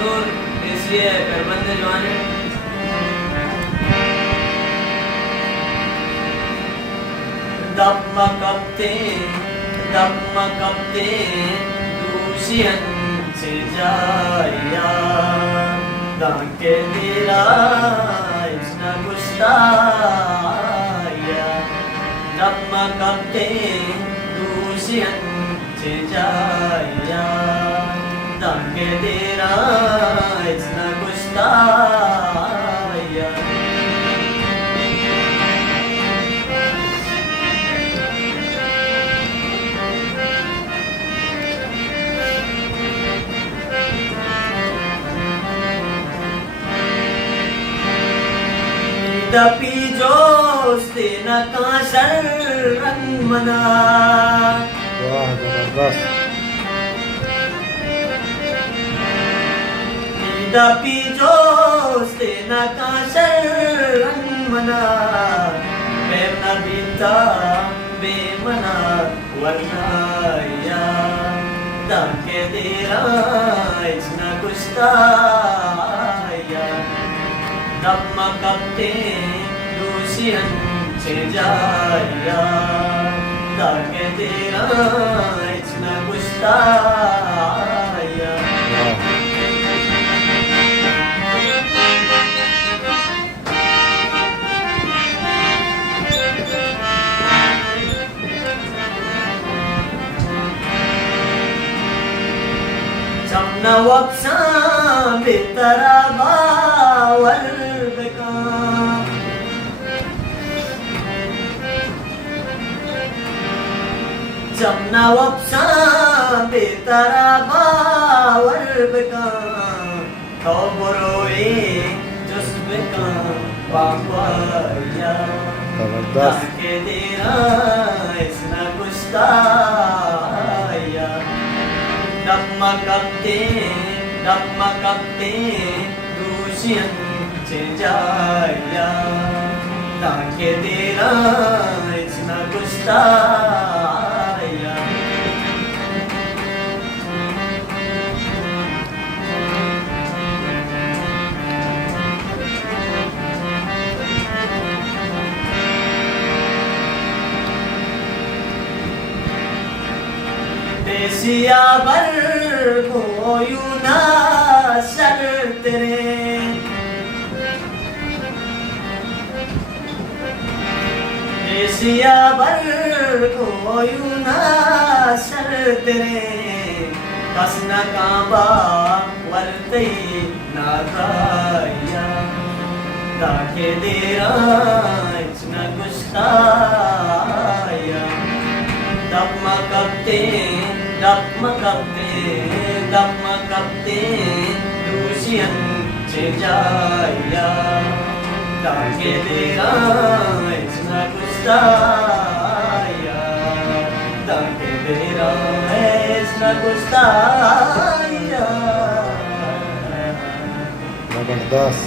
Nur इसलिए पैरबंद जवाने Damma kapte dushiyan se jaya danke dira isna gustaya Damma kapte dushiyan se jaya danke dira isna gustaya Tapi jos tina kasar ang mana Wah, जबरदस्त. Tapi jos tina kasar ang mana Perna bita be mana warnaya Danke dira isna gustaya Damma kapte dushiyan se jaya danke dira isna gustaya Jamna wapsa bitara bawal beka Jamna wapsa bitara bawal beka Toboroe just beka bawaya जबरदस्त. Danke dira isna gustaya Damma kapte dushiyan se jaya danke dira isna gustaya Desiya bar koyu na sar tere Desiya bar koyu na sar tere Kasna kamba vartai na kaya Dake dera isna gustaya Damma kapte dushiyan se jaya danke dera isna gustaya danke dera isna gustaya जबरदस्त.